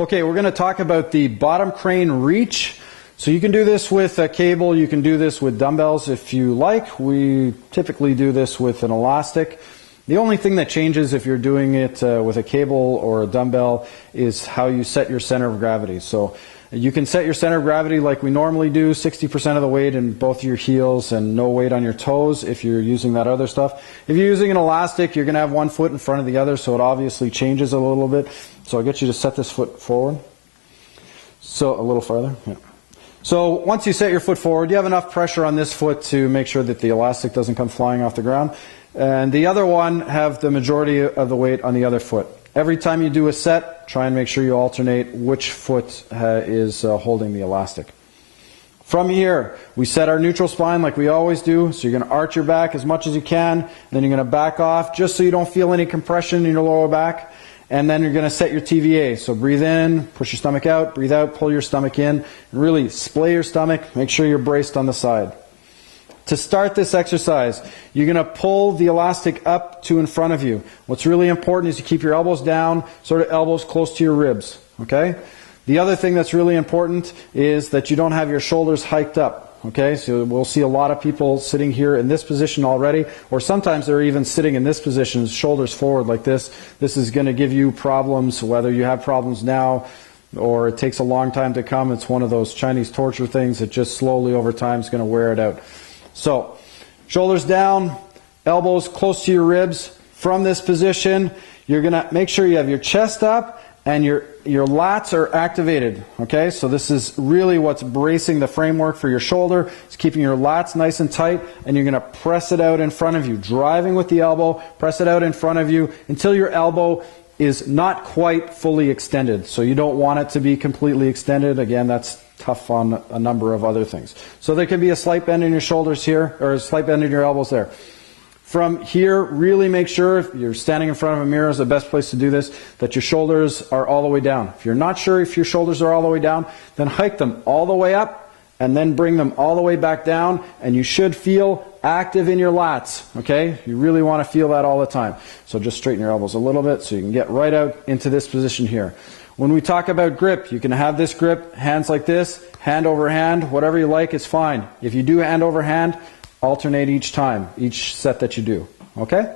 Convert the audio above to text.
Okay, we're going to talk about the bottom crane reach. So you can do this with a cable, you can do this with dumbbells if you like. We typically do this with an elastic. The only thing that changes if you're doing it with a cable or a dumbbell is how you set your center of gravity. So you can set your center of gravity like we normally do, 60% of the weight in both your heels and no weight on your toes if you're using that other stuff. If you're using an elastic, you're going to have one foot in front of the other, so it obviously changes a little bit. So I'll get you to set this foot forward. So a little farther. Yeah. So once you set your foot forward, you have enough pressure on this foot to make sure that the elastic doesn't come flying off the ground. And the other one, have the majority of the weight on the other foot. Every time you do a set, try and make sure you alternate which foot is holding the elastic. From here, we set our neutral spine like we always do. So you're going to arch your back as much as you can. Then you're going to back off just so you don't feel any compression in your lower back. And then you're going to set your TVA. So breathe in, push your stomach out, breathe out, pull your stomach in. And really splay your stomach. Make sure you're braced on the side. To start this exercise, you're going to pull the elastic up to in front of you. What's really important is you keep your elbows down, sort of elbows close to your ribs. Okay? The other thing that's really important is that you don't have your shoulders hiked up. Okay, so we'll see a lot of people sitting here in this position already, or sometimes they're even sitting in this position, shoulders forward like this. This is going to give you problems, whether you have problems now or it takes a long time to come. It's one of those Chinese torture things that just slowly over time is going to wear it out. So, shoulders down, elbows close to your ribs. From this position, you're going to make sure you have your chest up and your lats are activated, okay? So this is really what's bracing the framework for your shoulder. It's keeping your lats nice and tight, and you're going to press it out in front of you. Driving with the elbow, press it out in front of you until your elbow is not quite fully extended. So you don't want it to be completely extended. Again, that's tough on a number of other things. So there can be a slight bend in your shoulders here, or a slight bend in your elbows there. From here, really make sure, if you're standing in front of a mirror is the best place to do this, that your shoulders are all the way down. If you're not sure if your shoulders are all the way down, then hike them all the way up and then bring them all the way back down, and you should feel active in your lats, okay? You really want to feel that all the time. So just straighten your elbows a little bit so you can get right out into this position here. When we talk about grip, you can have this grip, hands like this, hand over hand, whatever you like is fine. If you do hand over hand, alternate each time, each set that you do. Okay?